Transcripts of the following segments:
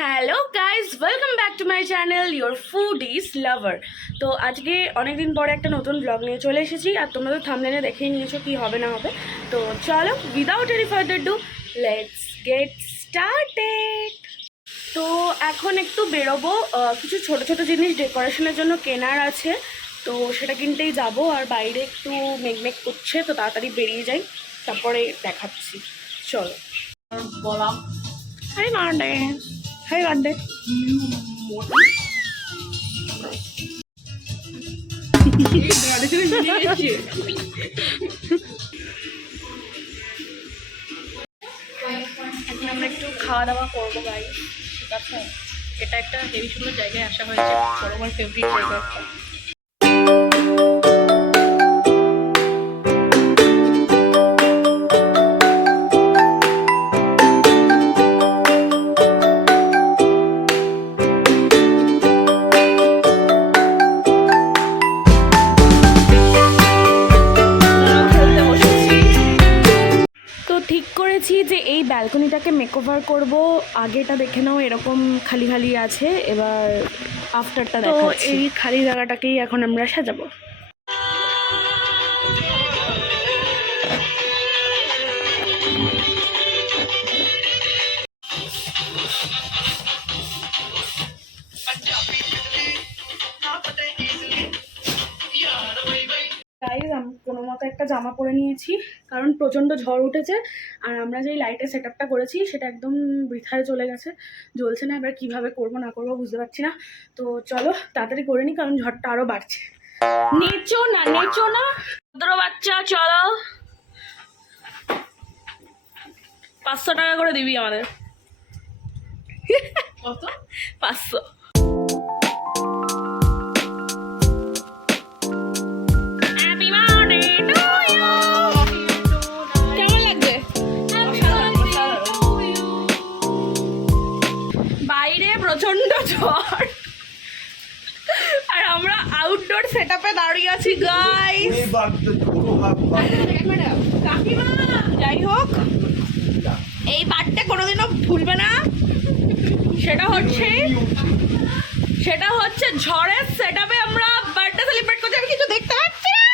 Hello guys, welcome back to my channel your foodies lover. তো আজকে অনেকদিন পরে একটা নতুন ব্লগ নিয়ে চলে এসেছি, আর তোমরা তো থাম্বনেলে দেখেই নিয়েছো কি হবে না হবে। তো চলো, without any further do, let's get started. তো এখন একটু বেরোবো, কিছু ছোট ছোট জিনিস ডেকোরেশনের জন্য কেনার আছে, তো সেটা কিনতেই যাব। আর বাইরে একটু মেঘমেঘ করছে, তো তাড়াতাড়ি বেরিয়ে যাই, তারপরে দেখাচ্ছি। চলো। বলা হ্যাঁ গান্ডে, হ্যাঁ গান্ডে। এখন আমরা একটু খাওয়া দাওয়া করবো গাইস, ঠিক আছে? এটা একটা হেভি সুন্দর জায়গায় আসা হয়েছে, বড় আমার ফেভারিট জায়গা একটা। ঠিক করেছি যে এই ব্যালকনিটাকে মেকওভার করব। আগেটা দেখে নাও এরকম খালি খালি আছে, এবার আফটারটা দেখাচ্ছি। তো এই খালি জায়গাটাকেই এখন আমরা সাজাবো। গাইজ, আমি কোনো মতো একটা জামা পরে নিয়েছি, কারণ প্রচণ্ড ঝড় উঠেছে। আর আমরা যেই লাইটের সেট আপটা করেছি সেটা একদম বৃথায় চলে গেছে, জ্বলছে না। এবার কিভাবে করব না করবো বুঝতে পারছি না। তো চলো তাড়াতাড়ি করে নিই, কারণ ঝড়টা আরও বাড়ছে। নেচো না নেচো না ভদ্র বাচ্চা, চলো। 500 টাকা করে দিবি আমাদের। কত? 500। প্রচন্ড ঝড় আর আমরা আউটডোর সেটআপে দাঁড়িয়ে আছি গাইস। যাই হোক, এই বার্থডে কোনোদিনও ভুলবে না। সেটা হচ্ছে ঝড়ের সেটআপে আমরা বার্থডে সেলিব্রেট করছি। আমি কিছু দেখতে পাচ্ছি না।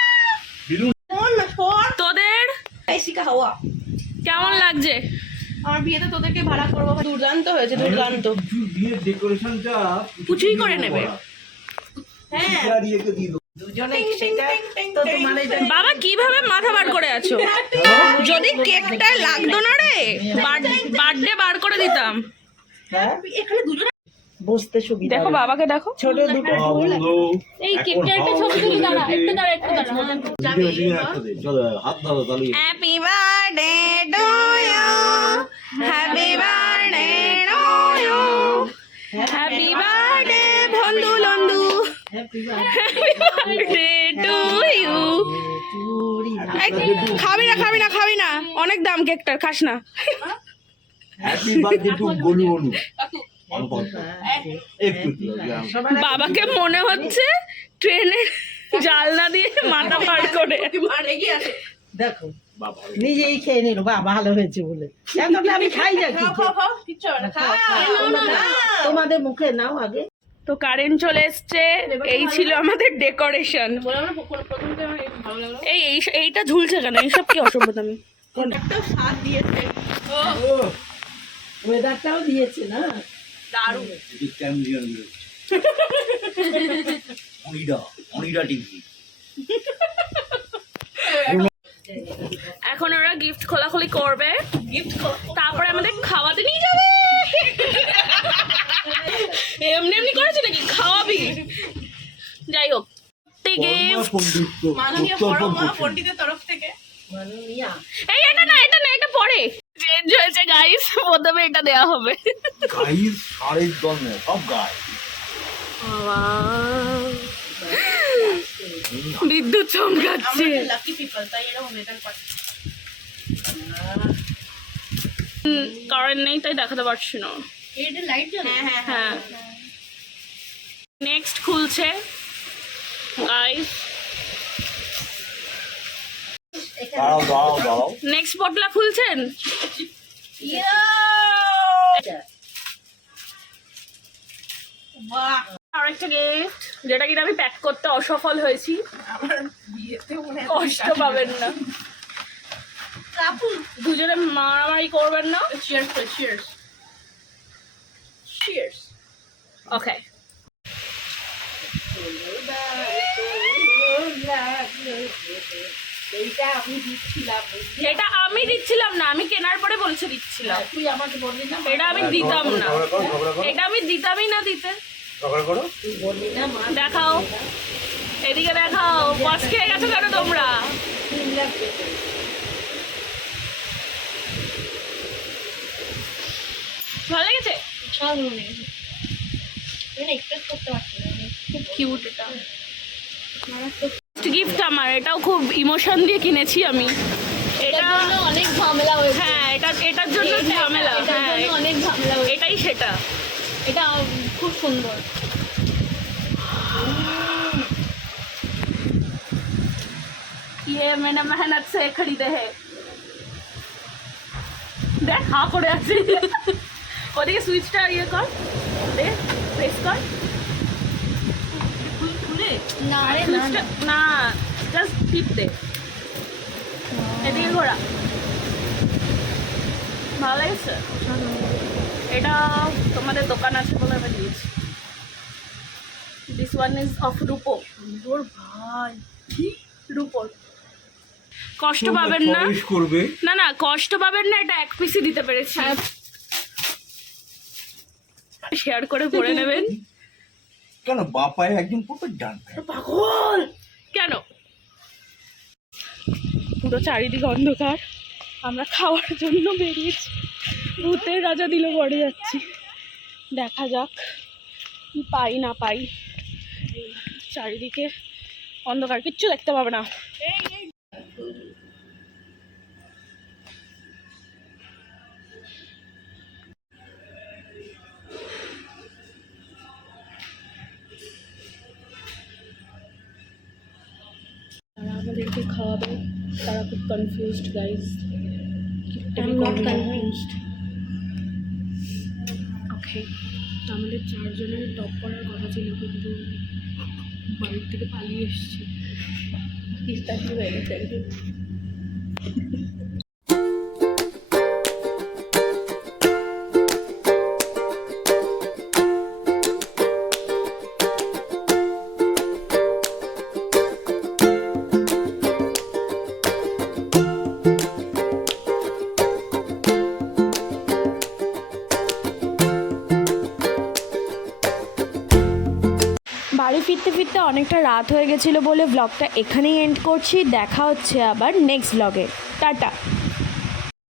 তোদের কেমন লাগছে? আমার বিয়েতে তোদেরকে ভাড়া করবো। দুর্দান্ত হয়েছে, দুর্দান্ত। বিয়ের ডেকোরেশনটা পুচুই করে নেবে। বাবা কিভাবে মাথা বার করে আছো? যদি কেকটা লাগতো না রে, বার্থডে বার করে দিতাম। এখানে দুজন বসতে সুবিধা। দেখো বাবাকে দেখো, ছোট দুটো ফুল। এই কেকটা একটা ছবি তুলে দাঁড়া, একটু দাঁড়া, একটু দাঁড়া। Happy birthday to you, happy birthday to you, happy birthday বন্ধু লন্দু, হ্যাপি বার্থডে টু ইউ। খাবি না খাবি না খাবি না, অনেক দাম কেকটার, খাস না। Happy birthday to Gonu Gonu. বাবাকে মনে হচ্ছে ট্রেনের জানলা দিয়ে মাথা পার করে দেখো, নিজেই খেয়ে নিল। বা ভালো হয়েছে বলে আমি খাই না, তোমাদের মুখে নাও আগে। তো কারেন্ট চলে এসছে, এই ছিল আমাদের ডেকোরেশন। এইটা ঝুলছে কেন? এইসব কি অসভ্যতামি। স্বাদ দিয়েছে, ওয়েদারটাও দিয়েছে না, দারুণ। এখন ওরা গিফট খোলাখুলি করবে, তারপরে আমাদের খাওয়াতে নিয়ে যাবে। এমনি এমনি করেছে নাকি, খাওয়াবি? যাই হোক, পণ্ডিতের তরফ থেকে। এই এটা না, এটা না, এটা পরে চেঞ্জ হয়েছে গাইস, প্রথমে এটা দেয়া হবে। গাইস শাড়ির জন্য সব গায়। বিদ্যুৎ চমকাচ্ছে। লাকি পিপল, তাই এরকম মেটাল পার্ট। কারেন্ট নেই তাই দেখাতে পারছি না। এটা লাইট জ্বলে। হ্যাঁ হ্যাঁ। নেক্সট খুলছে গাইস। নেক্সট বটলা খুলছেন। আর একটা গিফট যেটা কিনা আমি প্যাক করতে অসফল হয়েছি। কষ্ট পাবেন না, দুজনে মারামারি করবেন না। ওকে, এটা আমি দিচ্ছিলাম না, আমি কেনার পরে বলছে দিচ্ছিলাম। তুই আমাকে বললি না, এটা আমি দিতাম না, এটা আমি দিতামই না দিতে। তুই বললি না মা দেখাও, এদিকে দেখাও, বস খেয়ে গেছো কেন তোমরা? 3 লাখ পেতে। ভালো লেগেছে? সব মনে গেছে, তুই এক্সপেক্ট করতে পারছিস না। খুব কিউট এটা গিফট আমার, এটাও খুব ইমোশন দিয়ে কিনেছি আমি। এটা অনেক ঝামেলা হয়েছে। হ্যাঁ, এটার জন্য ঝামেলা। হ্যাঁ, অনেক ঝামেলা হয়েছে। এটাই সেটা। এটা খুব সুন্দর। ये मैंने मेहनत से खरीदे है। দেখ হা করে আছে। ওদিকে সুইচটা ইয়ে কর, দে প্রেস কর। খুলে না রে না, সুইচটা না, জাস্ট টিপ দে। এদিকে ঘোরা। ভালো লাগছে? এটা তোমাদের দোকান আছে বলে আমি দিয়েছি। দিস ওয়ান ইজ অফ রূপো। সুন্দর ভাই, রূপোর। কষ্ট পাবেন না, না না কষ্ট পাবেন না, এটা এক পিসই দিতে পেরেছি। শেয়ার করে পড়ে নেবেন। কেন বাপায় একজন পুরো ডান পাগল কেন? পুরো চারিদিকে অন্ধকার, আমরা খাওয়ার জন্য বেরিয়েছি। ভূতের রাজা দিল পড়ে যাচ্ছি, দেখা যাক কি পাই না পাই। চারিদিকে অন্ধকার, কিচ্ছু দেখতে পাবে না। তারা আমাদেরকে খাওয়াবে, তারা খুব কনফিউজড গাইজ। ওকে, আমাদের 4 জনের টপ করার কথা ছিল, কিন্তু বাড়ির থেকে পালিয়ে এসেছি। বাড়ি ফিরতে ফিরতে অনেকটা রাত হয়ে গেছিলো বলে ব্লগটা এখানেই এন্ড করছি। দেখা হচ্ছে আবার নেক্সট ব্লগে। টাটা।